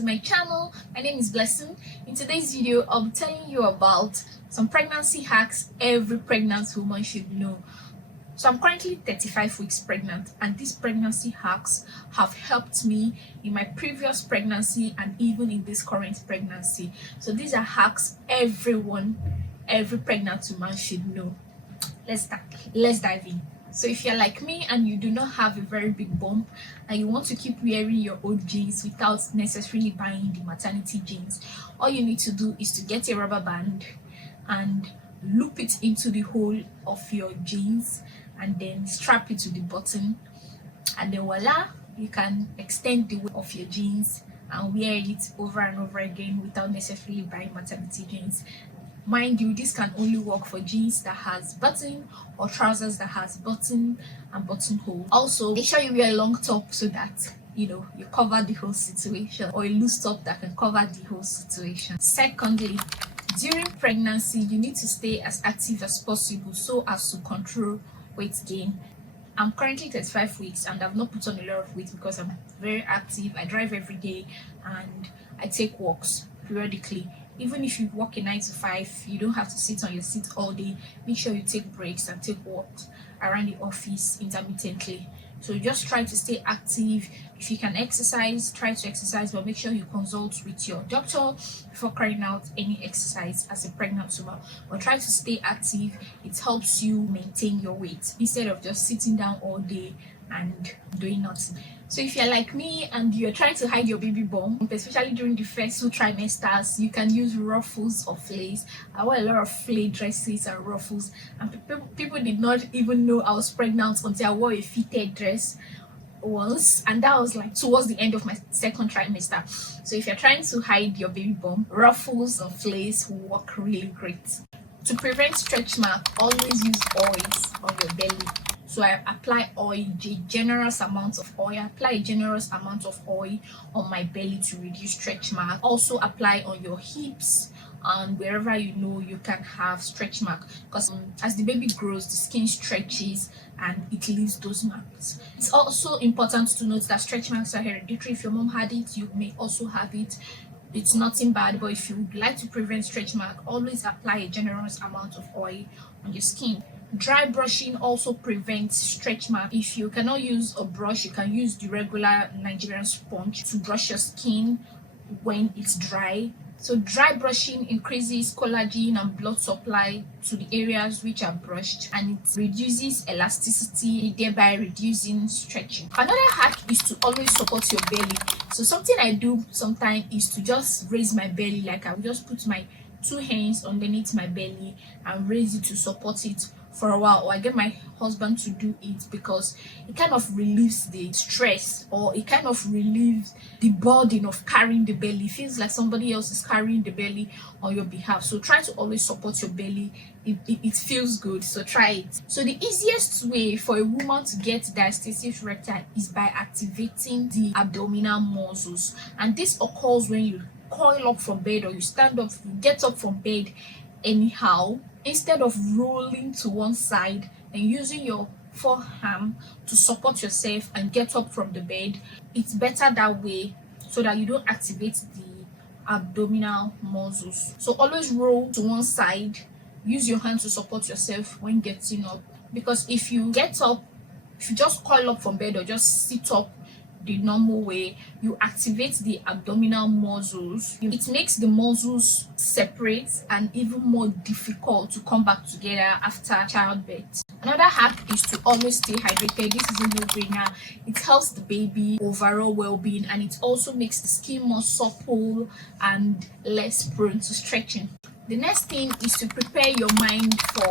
to my channel. My name is Blessing. In today's video, I'll be telling you about some pregnancy hacks every pregnant woman should know. So I'm currently 35 weeks pregnant, and these pregnancy hacks have helped me in my previous pregnancy and even in this current pregnancy. So these are hacks every pregnant woman should know. Let's dive in. So if you're like me and you do not have a very big bump and you want to keep wearing your old jeans without necessarily buying the maternity jeans, all you need to do is to get a rubber band and loop it into the hole of your jeans and then strap it to the button, and then voila, you can extend the width of your jeans and wear it over and over again without necessarily buying maternity jeans. Mind you, this can only work for jeans that has button or trousers that has button and buttonhole. Also, make sure you wear a long top so that you cover the whole situation, or a loose top that can cover the whole situation. Secondly, during pregnancy, you need to stay as active as possible so as to control weight gain. I'm currently 35 weeks and I've not put on a lot of weight because I'm very active. I drive every day and I take walks periodically. Even if you work a 9 to 5, you don't have to sit on your seat all day. Make sure you take breaks and take walks around the office intermittently. So just try to stay active. If you can exercise, try to exercise, but make sure you consult with your doctor before carrying out any exercise as a pregnant woman. But try to stay active. It helps you maintain your weight instead of just sitting down all day and doing nothing. So if you're like me and you're trying to hide your baby bump, especially during the first 2 trimesters, you can use ruffles or flays. I wear a lot of flay dresses and ruffles, and people did not even know I was pregnant until I wore a fitted dress once, and that was like towards the end of my 2nd trimester. So if you're trying to hide your baby bump, ruffles or flays will work really great. To prevent stretch mark, always use oils on your belly. So I apply oil, a generous amount of oil. I apply a generous amount of oil on my belly to reduce stretch mark. Also apply on your hips and wherever you know you can have stretch mark, because as the baby grows, the skin stretches and it leaves those marks. It's also important to note that stretch marks are hereditary. If your mom had it, you may also have it. It's nothing bad, but if you would like to prevent stretch mark, always apply a generous amount of oil on your skin. Dry brushing also prevents stretch mark. If you cannot use a brush, you can use the regular Nigerian sponge to brush your skin when it's dry. So dry brushing increases collagen and blood supply to the areas which are brushed, and it reduces elasticity, thereby reducing stretching. Another hack is to always support your belly. So something I do sometimes is to just raise my belly. Like I will just put my 2 hands underneath my belly and raise it to support it for a while, or I get my husband to do it, because it kind of relieves the stress, or it kind of relieves the burden of carrying the belly. It feels like somebody else is carrying the belly on your behalf. So try to always support your belly. It feels good, so try it. So the easiest way for a woman to get diastasis recti is by activating the abdominal muscles, and this occurs when you coil up from bed, or you stand up, you get up from bed anyhow. Instead of rolling to one side and using your forearm to support yourself and get up from the bed, it's better that way so that you don't activate the abdominal muscles. So always roll to one side, use your hand to support yourself when getting up, because if you get up, if you just coil up from bed or just sit up the normal way, you activate the abdominal muscles. It makes the muscles separate and even more difficult to come back together after childbirth. Another hack is to always stay hydrated. This is a no-brainer. It helps the baby overall well-being, and it also makes the skin more supple and less prone to stretching. The next thing is to prepare your mind for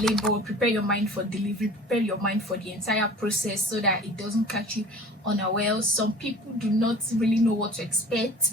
labor, prepare your mind for delivery, prepare your mind for the entire process so that it doesn't catch you unaware. Some people do not really know what to expect,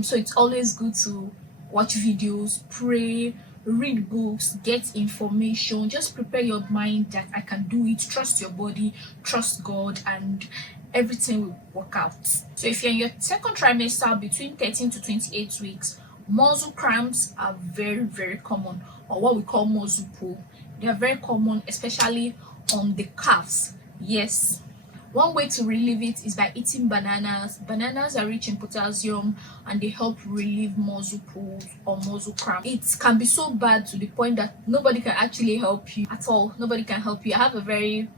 so it's always good to watch videos, pray, read books, get information. Just prepare your mind that I can do it. Trust your body, trust God, and everything will work out. So if you're in your 2nd trimester between 13 to 28 weeks, muscle cramps are very common, or what we call muscle pull. They are very common, especially on the calves. Yes, One way to relieve it is by eating bananas. Bananas are rich in potassium and they help relieve muscle pulls or muscle cramp. It can be so bad to the point that nobody can actually help you at all. Nobody can help you. I have a very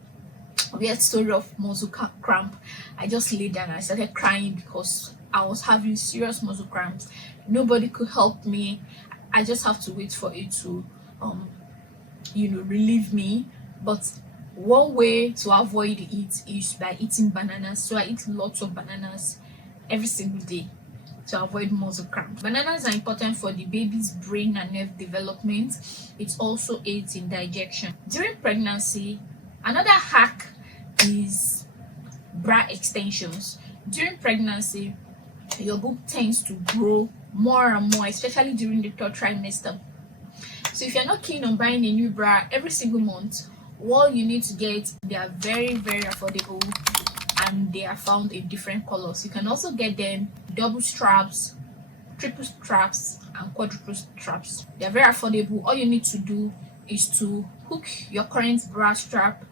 weird story of muscle cramp. I just laid down and I started crying because I was having serious muscle cramps. Nobody could help me. I just have to wait for it to relieve me. But one way to avoid it is by eating bananas. So I eat lots of bananas every single day to avoid muscle cramps. Bananas are important for the baby's brain and nerve development. It also aids in digestion. During pregnancy, another hack is bra extensions. During pregnancy, your boob tends to grow more and more, especially during the third trimester. So if you're not keen on buying a new bra every single month, all you need to get, they are very, very affordable and they are found in different colors. You can also get them double straps, triple straps, and quadruple straps. They are very affordable. All you need to do is to hook your current bra strap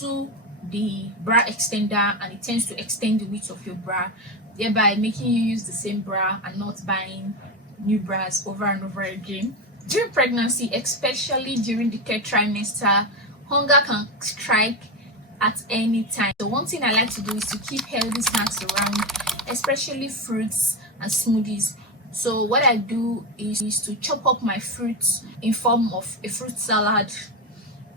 to the bra extender, and it tends to extend the width of your bra, thereby making you use the same bra and not buying new bras over and over again. During pregnancy, especially during the third trimester, hunger can strike at any time. So one thing I like to do is to keep healthy snacks around, especially fruits and smoothies. So what I do is to chop up my fruits in form of a fruit salad,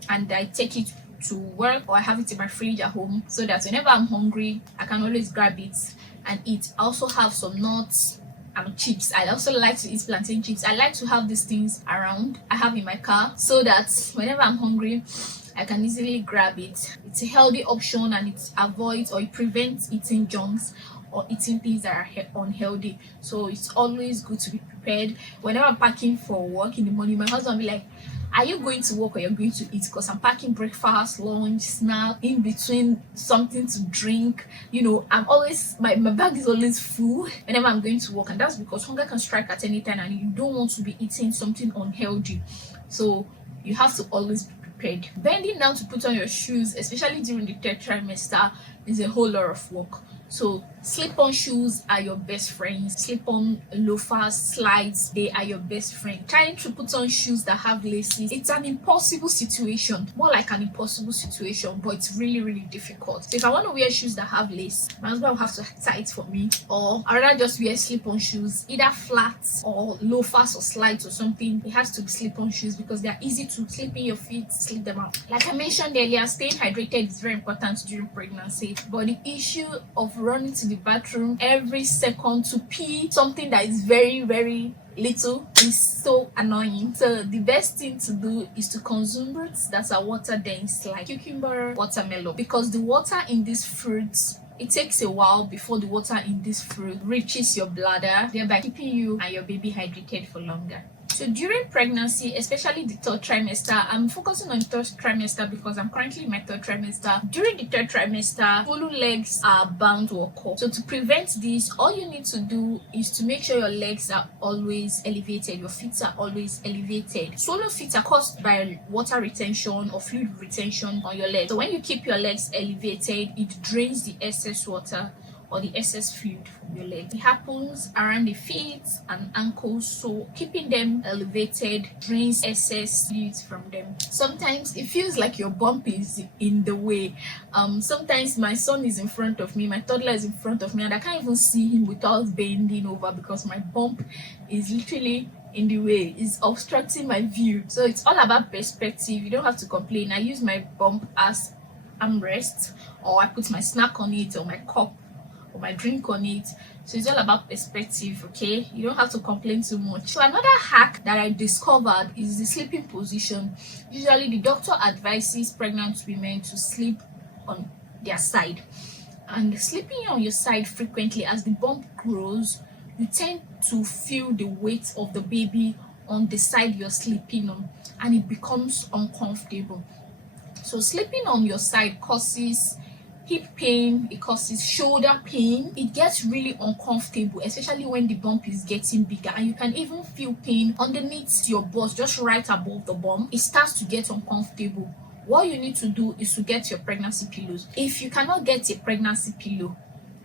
and I take it to work, or I have it in my fridge at home, so that whenever I'm hungry I can always grab it and eat. I also have some nuts and chips. I also like to eat plantain chips. I like to have these things around. I have in my car so that whenever I'm hungry I can easily grab it. It's a healthy option and it avoids or it prevents eating junks or eating things that are unhealthy. So it's always good to be prepared. Whenever I'm packing for work in the morning, my husband will be like, are you going to work or you're going to eat? Because I'm packing breakfast, lunch, snack, in between something to drink. I'm always, my bag is always full whenever I'm going to work, and that's because hunger can strike at any time and you don't want to be eating something unhealthy. So you have to always be prepared. Bending down to put on your shoes, especially during the third trimester, is a whole lot of work. So slip-on shoes are your best friends. Slip-on loafers, slides, they are your best friend. Trying to put on shoes that have laces, it's an impossible situation. More like an impossible situation, but it's really, really difficult. So if I want to wear shoes that have lace, my husband will have to tie it for me, or I'd rather just wear slip-on shoes, either flats or loafers or slides or something. It has to be slip-on shoes because they are easy to slip in your feet, slip them out. Like I mentioned earlier, staying hydrated is very important during pregnancy, but the issue of running to the bathroom every second to pee something that is very, very little is so annoying. So the best thing to do is to consume fruits that are water dense, like cucumber, watermelon, because the water in these fruits, it takes a while before the water in this fruit reaches your bladder, thereby keeping you and your baby hydrated for longer. So during pregnancy, especially the third trimester, I'm focusing on third trimester because I'm currently in my third trimester. During the third trimester, swollen legs are bound to occur. So to prevent this, all you need to do is to make sure your legs are always elevated, your feet are always elevated. Swollen feet are caused by water retention or fluid retention on your legs. So when you keep your legs elevated, it drains the excess water or the excess fluid from your leg. It happens around the feet and ankles, so keeping them elevated drains excess fluids from them. Sometimes it feels like your bump is in the way. Sometimes my son is in front of me, my toddler is in front of me, and I can't even see him without bending over because my bump is literally in the way, is obstructing my view. So it's all about perspective. You don't have to complain. I use my bump as armrest, or I put my snack on it or my cup or my drink on it. So it's all about perspective, okay? You don't have to complain too much. So another hack that I discovered is the sleeping position. Usually the doctor advises pregnant women to sleep on their side, and sleeping on your side frequently as the bump grows, you tend to feel the weight of the baby on the side you're sleeping on, and it becomes uncomfortable. So sleeping on your side causes hip pain, it causes shoulder pain. It gets really uncomfortable, especially when the bump is getting bigger, and you can even feel pain underneath your butt, just right above the bump. It starts to get uncomfortable what you need to do is to get your pregnancy pillows. If you cannot get a pregnancy pillow,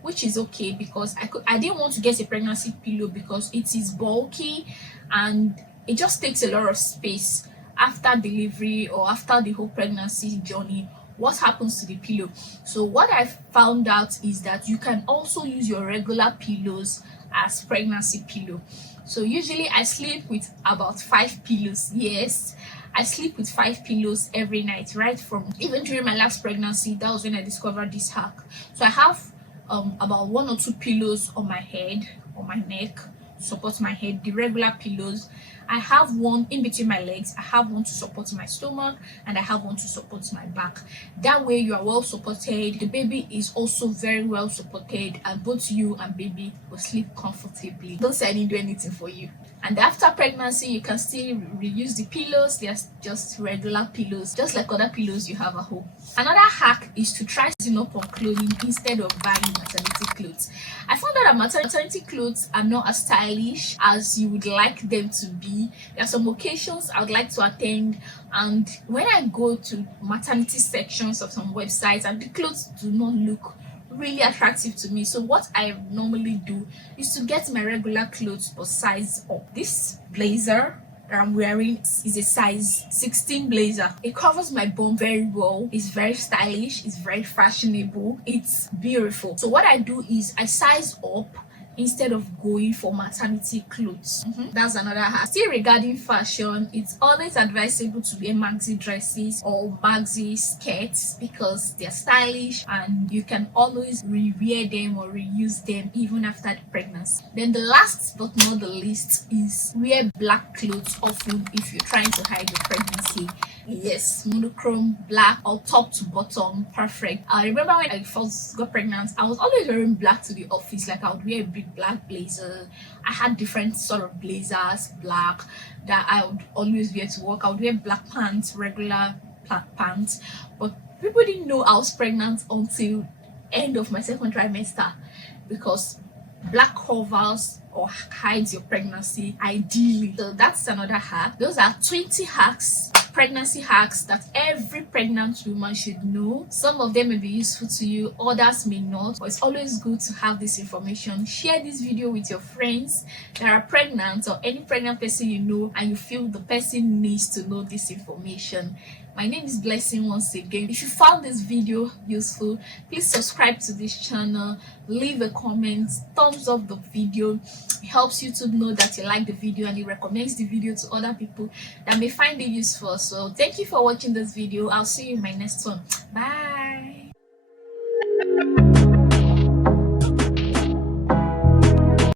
which is okay, because I didn't want to get a pregnancy pillow because it is bulky and it just takes a lot of space after delivery or after the whole pregnancy journey. What happens to the pillow? So what I found out is that you can also use your regular pillows as pregnancy pillow. So usually I sleep with about 5 pillows. Yes, I sleep with 5 pillows every night, right from even during my last pregnancy. That was when I discovered this hack. So I have about 1 or 2 pillows on my head, on my neck, to support my head, the regular pillows. I have one in between my legs, I have one to support my stomach, and I have one to support my back. That way you are well supported, the baby is also very well supported, and both you and baby will sleep comfortably. Don't say I didn't do anything for you. And after pregnancy, you can still reuse the pillows. They're just regular pillows, just like other pillows you have at home. Another hack is to try using up on clothing instead of buying maternity clothes. I found out that maternity clothes are not as stylish as you would like them to be. There are some occasions I would like to attend, and when I go to maternity sections of some websites and the clothes do not look really attractive to me, so what I normally do is to get my regular clothes but size up. This blazer that I'm wearing is a size 16 blazer. It covers my bum very well, it's very stylish, it's very fashionable, it's beautiful. So what I do is I size up instead of going for maternity clothes. That's another hack. Still regarding fashion, it's always advisable to wear maxi dresses or maxi skirts because they're stylish and you can always rewear them or reuse them even after the pregnancy. Then the last but not the least is wear black clothes often if you're trying to hide your pregnancy. Yes, monochrome black or top to bottom, perfect. I remember when I first got pregnant, I was always wearing black to the office. Like I would wear a big black blazer. I had different sort of blazers, black, that I would always wear to work. I would wear black pants, regular black pants, but people didn't know I was pregnant until end of my second trimester, because black covers or hides your pregnancy ideally. So that's another hack. Those are 20 hacks, pregnancy hacks, that every pregnant woman should know. Some of them may be useful to you, others may not, but it's always good to have this information. Share this video with your friends that are pregnant or any pregnant person you know and you feel the person needs to know this information. My name is Blessing once again. If you found this video useful, please subscribe to this channel, leave a comment, thumbs up the video. It helps YouTube know that you like the video and it recommends the video to other people that may find it useful. So thank you for watching this video. I'll see you in my next one. Bye.